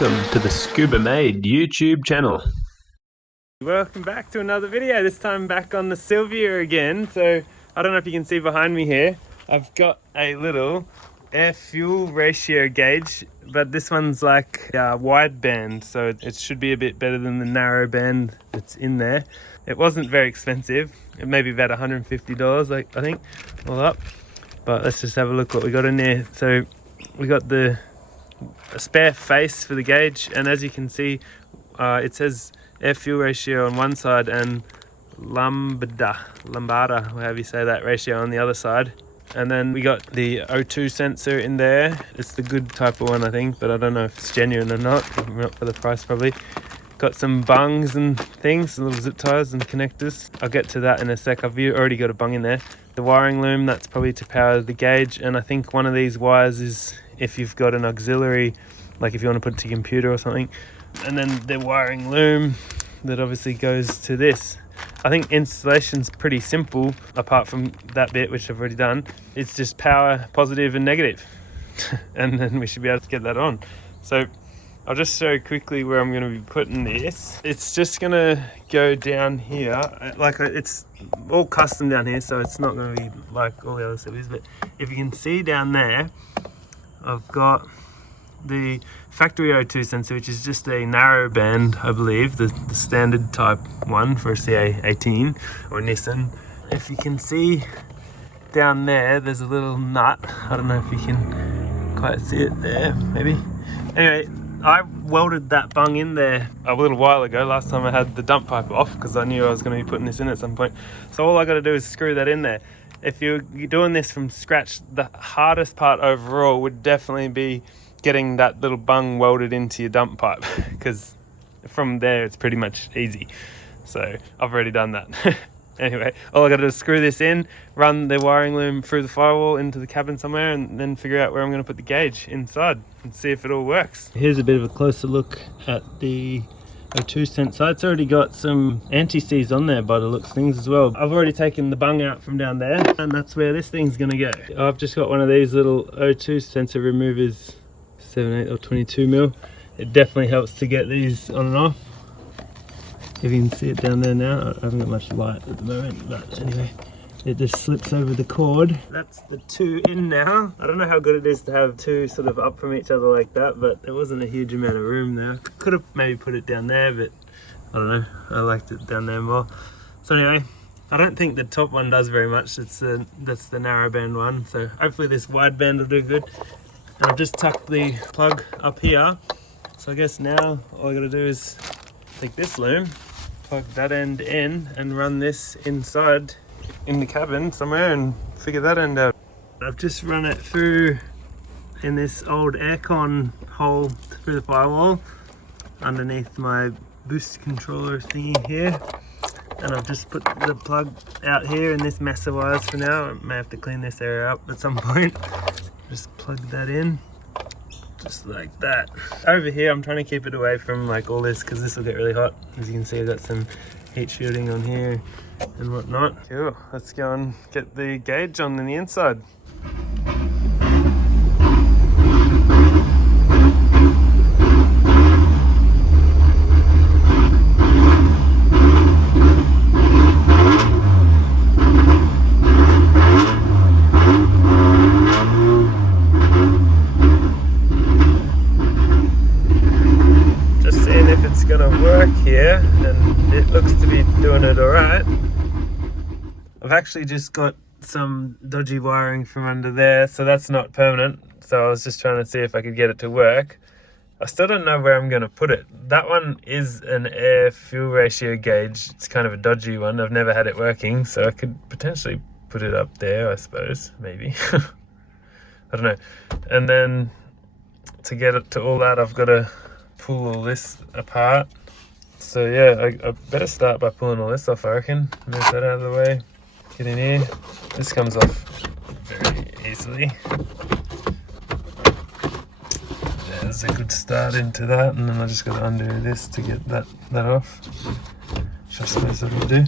Welcome to the Scuba Made YouTube channel. Welcome back to another video, this time back on the Sylvia again. So I don't know if you can see behind me here, I've got a little air fuel ratio gauge, but this one's like wide band, so it should be a bit better than the narrow band that's in there. It wasn't very expensive, it may be about $150 I think all up, but let's just have a look what we got in there. So we got a spare face for the gauge, and as you can see it says air fuel ratio on one side and lambda, however you say that, ratio on the other side. And then we got the O2 sensor in there. It's the good type of one, I think, but I don't know if it's genuine or not for the price probably. Got some bungs and things, some little zip ties and connectors. I'll get to that in a sec. I've already got a bung in there. The wiring loom, that's probably to power the gauge, and I think one of these wires is if you've got an auxiliary, like if you want to put it to your computer or something. And then the wiring loom that obviously goes to this. I think installation's pretty simple apart from that bit, which I've already done. It's just power positive and negative and then we should be able to get that on. So I'll just show quickly where I'm going to be putting this. It's just going to go down here, like it's all custom down here, so it's not going to be like all the other cities, but if you can see down there, I've got the factory O2 sensor, which is just a narrow band, I believe, the standard type one for a CA18 or Nissan. If you can see down there, there's a little nut. I don't know if you can quite see it there, maybe. Anyway, I welded that bung in there a little while ago, last time I had the dump pipe off, because I knew I was going to be putting this in at some point. So all I got to do is screw that in there. If you're doing this from scratch, the hardest part overall would definitely be getting that little bung welded into your dump pipe, because from there it's pretty much easy. So I've already done that. Anyway, all I got to do is screw this in, run the wiring loom through the firewall into the cabin somewhere, and then figure out where I'm going to put the gauge inside and see if it all works. Here's a bit of a closer look at the O2 sensor. It's already got some anti-seize on there by the looks of things as well. I've already taken the bung out from down there, and that's where this thing's going to go. I've just got one of these little O2 sensor removers, 7/8 or 22 mil. It definitely helps to get these on and off. If you can see it down there now, I haven't got much light at the moment, but anyway, it just slips over the cord. That's the two in now. I don't know how good it is to have two sort of up from each other like that, but there wasn't a huge amount of room there. Could have maybe put it down there, but I don't know, I liked it down there more. So anyway, I don't think the top one does very much. That's the narrow band one, so hopefully this wide band will do good. And I've just tucked the plug up here, so I guess now all I gotta do is take this loom, plug that end in, and run this inside in the cabin somewhere and figure that end out. I've just run it through in this old aircon hole through the firewall underneath my boost controller thingy here, and I've just put the plug out here in this mess of wires for now. I may have to clean this area up at some point. Just plug that in, just like that. Over here, I'm trying to keep it away from like all this, because this will get really hot. As you can see, I've got some heat shielding on here and whatnot. Cool, let's go and get the gauge on the inside. Gonna work here, and it looks to be doing it all right. I've actually just got some dodgy wiring from under there, so that's not permanent, so I was just trying to see if I could get it to work. I still don't know where I'm going to put it. That one is an air fuel ratio gauge. It's kind of a dodgy one. I've never had it working, so I could potentially put it up there, I suppose, maybe. I don't know. And then to get it to all that, I've got to pull all this apart. So yeah, I better start by pulling all this off, I reckon. Move that out of the way. Get in here. This comes off very easily. There's a good start into that, and then I just got to undo this to get that off, which I suppose that'll do.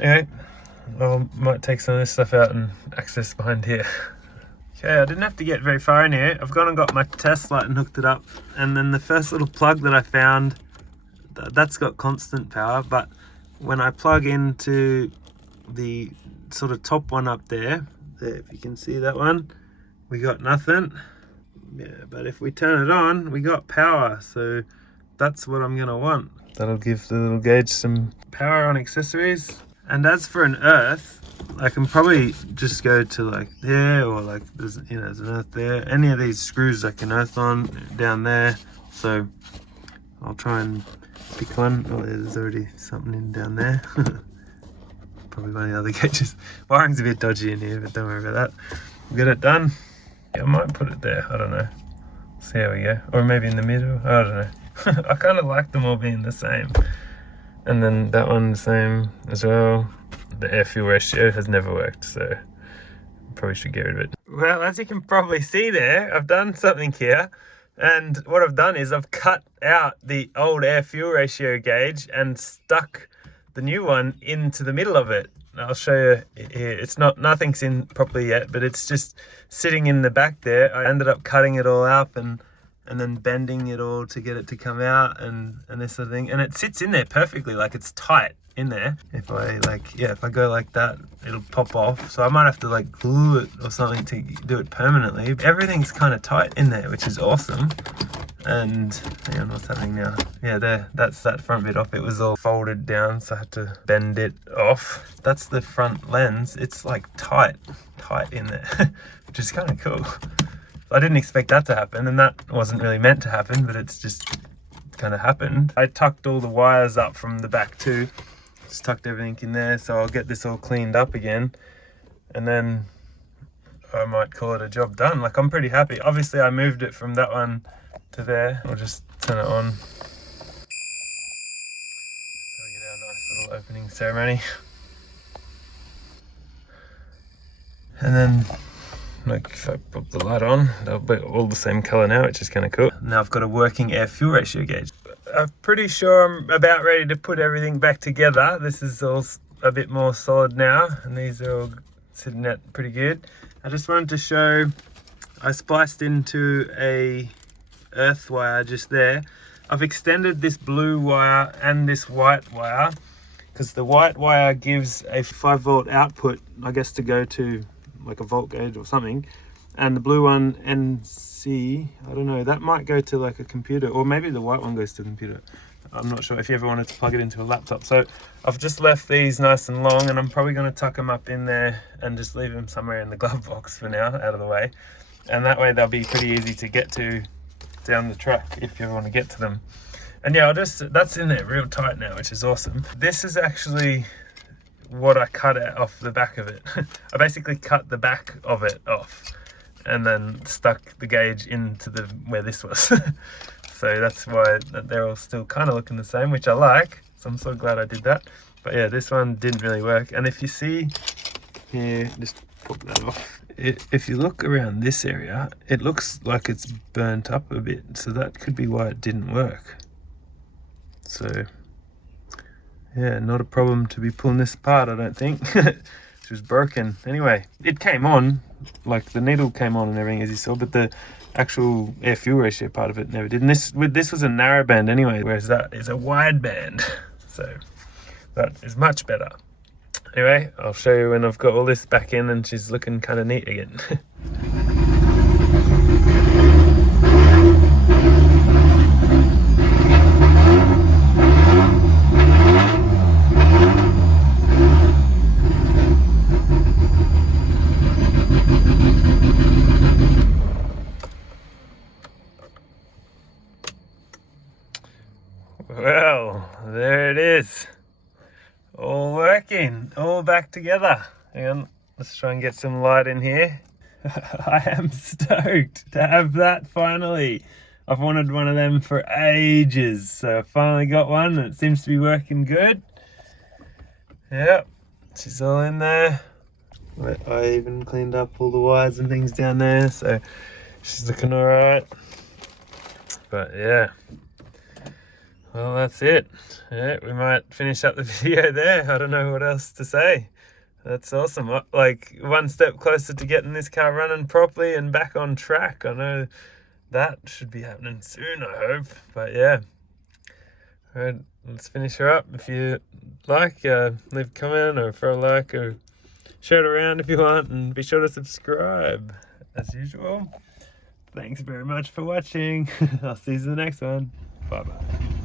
Anyway, I might take some of this stuff out and access behind here. Okay, I didn't have to get very far in here. I've gone and got my test light and hooked it up, and then the first little plug that I found, that's got constant power, but when I plug into the sort of top one up there, if you can see that one, we got nothing. Yeah, but if we turn it on, we got power, so that's what I'm gonna want. That'll give the little gauge some power on accessories. And as for an earth, I can probably just go to like there, or like there's an earth there. Any of these screws I can earth on down there. So I'll try and pick one. Oh, there's already something in down there. Probably one of the other gauges. Wiring's a bit dodgy in here, but don't worry about that. We'll get it done. Yeah, I might put it there. I don't know. See how we go. Or maybe in the middle. I don't know. I kind of like them all being the same. And then that one the same as well. The air fuel ratio has never worked, so probably should get rid of it. Well, as you can probably see there, I've done something here. And what I've done is I've cut out the old air fuel ratio gauge and stuck the new one into the middle of it. I'll show you here. It's nothing's in properly yet, but it's just sitting in the back there. I ended up cutting it all up and then bending it all to get it to come out and this sort of thing. And it sits in there perfectly, like it's tight in there. If I go like that, it'll pop off. So I might have to like glue it or something to do it permanently. Everything's kind of tight in there, which is awesome. And hang on, what's happening now? Yeah, that's that front bit off. It was all folded down, so I had to bend it off. That's the front lens. It's like tight in there, which is kind of cool. I didn't expect that to happen, and that wasn't really meant to happen, but it's just kind of happened. I tucked all the wires up from the back too. Just tucked everything in there, so I'll get this all cleaned up again, and then I might call it a job done. Like, I'm pretty happy. Obviously, I moved it from that one to there. I'll just turn it on. So we get our nice little opening ceremony. And then, like, if I put the light on, they'll be all the same color now, which is kind of cool. Now I've got a working air fuel ratio gauge. I'm pretty sure I'm about ready to put everything back together. This is all a bit more solid now, and these are all sitting out pretty good. I just wanted to show, I spliced into a earth wire just there. I've extended this blue wire and this white wire, because the white wire gives a 5-volt output, I guess, to go to like a volt gauge or something, and the blue one, NC, I don't know, that might go to like a computer, or maybe the white one goes to a computer. I'm not sure, if you ever wanted to plug it into a laptop. So I've just left these nice and long, and I'm probably going to tuck them up in there and just leave them somewhere in the glove box for now, out of the way, and that way they'll be pretty easy to get to down the track if you ever want to get to them. And yeah, that's in there real tight now, which is awesome. This is actually what I cut out off the back of it. I basically cut the back of it off and then stuck the gauge into where this was. So that's why they're all still kind of looking the same, which I like. So I'm so glad I did that. But yeah, this one didn't really work. And if you see here, just pop that off. If you look around this area, it looks like it's burnt up a bit. So that could be why it didn't work. So yeah, not a problem to be pulling this apart, I don't think. It was broken. Anyway, it came on, like the needle came on and everything, as you saw, but the actual air fuel ratio part of it never did. And this was a narrow band anyway, whereas that is a wide band. So that is much better. Anyway, I'll show you when I've got all this back in and she's looking kind of neat again. Well, there it is. All working, all back together. Hang on, let's try and get some light in here. I am stoked to have that finally. I've wanted one of them for ages, so I finally got one and it seems to be working good. Yep, she's all in there. I even cleaned up all the wires and things down there, so she's looking all right. But yeah. Well, that's it. Yeah, we might finish up the video there. I don't know what else to say. That's awesome. Like one step closer to getting this car running properly and back on track. I know that should be happening soon, I hope. But yeah. All right, let's finish her up. If you like, leave a comment or throw a like or share it around if you want, and be sure to subscribe as usual. Thanks very much for watching. I'll see you in the next one. Bye bye.